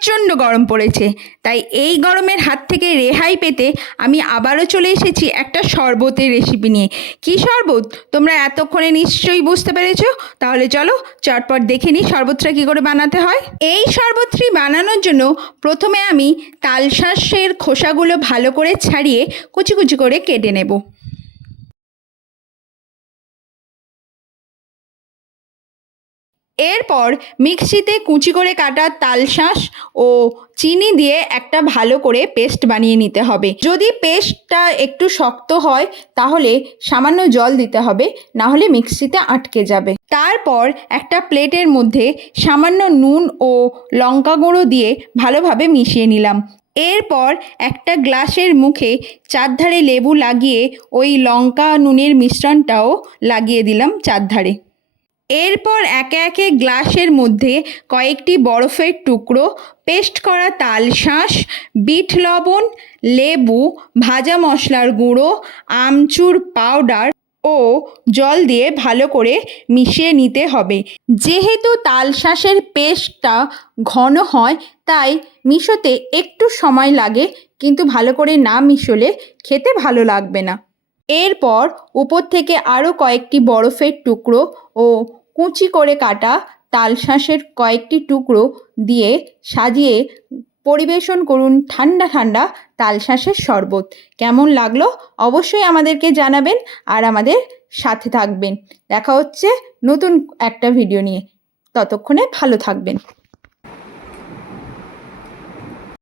প্রচণ্ড গরম পড়েছে। তাই এই গরমের হাত থেকে রেহাই পেতে আমি আবারও চলে এসেছি একটা শরবতের রেসিপি নিয়ে। কী শরবত? তোমরা এতক্ষণে নিশ্চয়ই বুঝতে পেরেছ? তাহলে চলো চটপট দেখে নিই শরবতটা কী করে বানাতে হয়। এই শরবতটি বানানোর জন্য প্রথমে আমি তালশাঁসের খোসাগুলো ভালো করে ছাড়িয়ে কুচি কুচি করে কেটে নেব। এরপর মিক্সিতে কুচি করে কাটা তালশাঁস ও চিনি দিয়ে একটা ভালো করে পেস্ট বানিয়ে নিতে হবে। যদি পেস্টটা একটু শক্ত হয়, তাহলে সামান্য জল দিতে হবে না হলে মিক্সিতে আটকে যাবে। তারপর একটা প্লেটের মধ্যে সামান্য নুন ও লঙ্কা গুঁড়ো দিয়ে ভালোভাবে মিশিয়ে নিলাম। এরপর একটা গ্লাসের মুখে চারধারে লেবু লাগিয়ে ওই লঙ্কা নুনের মিশ্রণটাও লাগিয়ে দিলাম চারধারে। এরপর একে একে গ্লাসের মধ্যে কয়েকটি বরফের টুকরো, পেস্ট করা তালশাঁস বিট লবণ, লেবু, ভাজা মশলার গুঁড়ো, আমচুর পাউডার ও জল দিয়ে ভালো করে মিশিয়ে নিতে হবে। যেহেতু তালশাঁসের পেস্টটা ঘন হয়, তাই মিশোতে একটু সময় লাগে, কিন্তু ভালো করে না মিশলে খেতে ভালো লাগবে না। এরপর উপর থেকে আরও কয়েকটি বরফের টুকরো ও কুচি করে কাটা তালশাঁসের কয়েকটি টুকরো দিয়ে সাজিয়ে পরিবেশন করুন ঠান্ডা ঠান্ডা তালশাঁসের শরবত। কেমন লাগল অবশ্যই আমাদেরকে জানাবেন আর আমাদের সাথে থাকবেন। দেখা হচ্ছে নতুন একটা ভিডিও নিয়ে। ততক্ষণে ভালো থাকবেন।